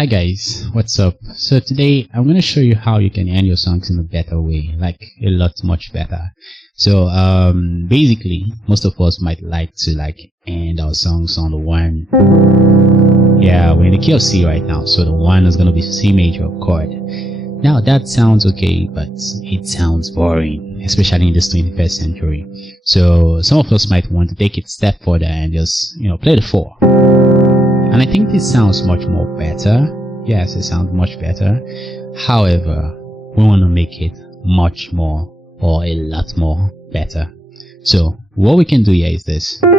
Hi guys, what's up? So today I'm going to show you how you can end your songs in a better way, like a lot much better. So basically most of us might like to end our songs on the one. Yeah, we're in the key of C right now, so the one is going to be C major chord. Now that sounds okay, but it sounds boring, especially in this 21st century. So some of us might want to take it a step further and just play the 4. And I think this sounds much more better. Yes, it sounds much better. However, we want to make it much more or a lot more better. So what we can do here is this. Then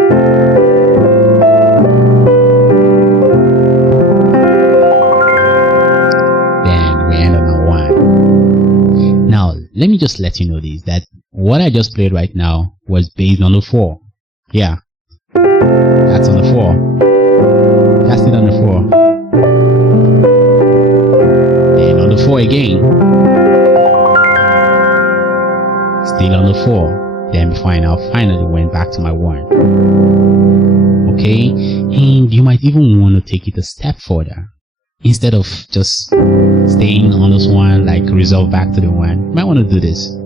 we end on a 1. Now, let me just let you know this, that what I just played right now was based on the 4. Yeah, that's on the 4. That's it on the 4. Then on the 4 again. Still on the 4. Then finally went back to my 1. Okay, and you might even want to take it a step further. Instead of just staying on this 1, like resolve back to the 1, you might want to do this.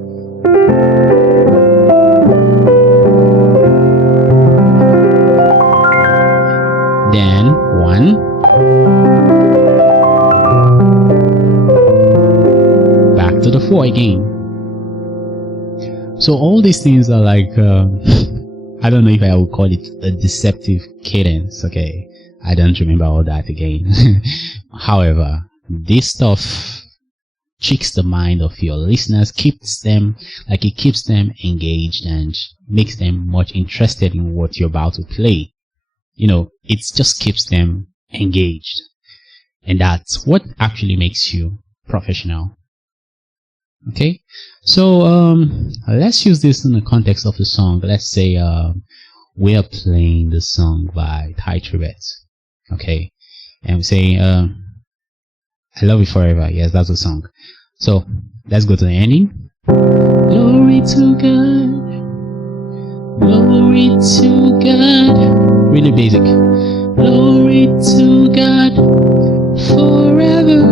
Then 1, back to the 4 again. So all these things are like I don't know if I would call it a deceptive cadence. Okay, I don't remember all that again. However, this stuff tricks the mind of your listeners, keeps them engaged and makes them much interested in what you're about to play. It just keeps them engaged, and that's what actually makes you professional. Okay, so let's use this in the context of the song. Let's say we are playing the song by Ty Tribbett. Okay, and we say I love you forever. Yes, that's the song. So let's go to the ending. Glory to God, glory to God. Really basic. Glory to God forever.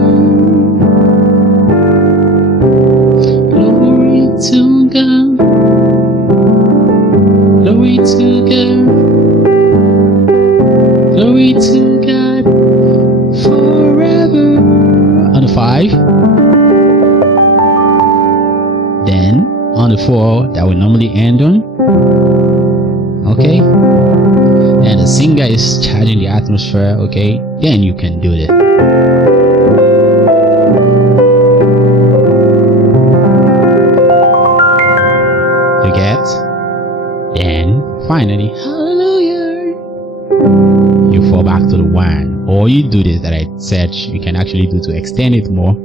Glory to God. Glory to God. Glory to God forever. On the 5. Then on the 4 that we normally end on. Okay. And the singer is charging the atmosphere. Okay. Then you can do it. You get? Then finally, hallelujah, you fall back to the 1, or you do this that I said you can actually do to extend it more.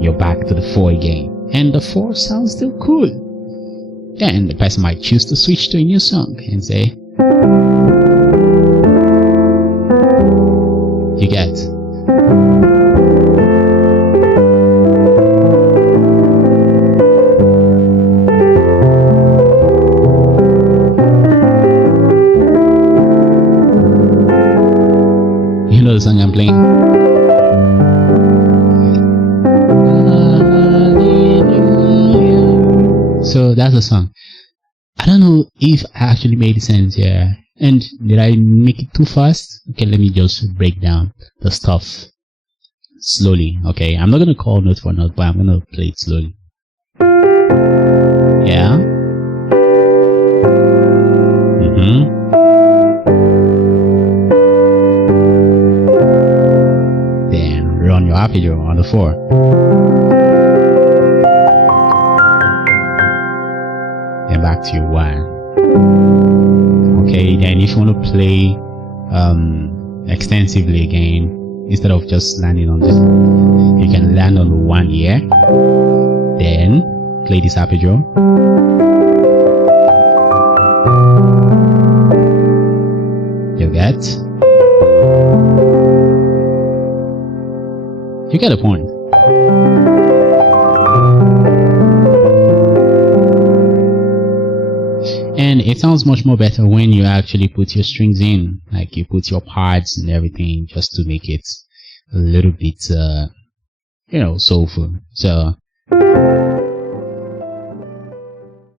You're back to the 4 again, and the 4 sounds still cool. Then the person might choose to switch to a new song and say, you get? You know the song I'm playing? So that's the song. I don't know if I actually made sense here. And did I make it too fast? Okay, let me just break down the stuff slowly. Okay, I'm not going to call note for note, but I'm going to play it slowly. Yeah. Then run your arpeggio on the 4. Then back to your 1. Okay, then if you want to play extensively again, instead of just landing on this, you can land on the 1 here. Then play this arpeggio. You get a point. And it sounds much more better when you actually put your strings in, like you put your pads and everything, just to make it a little bit soulful. So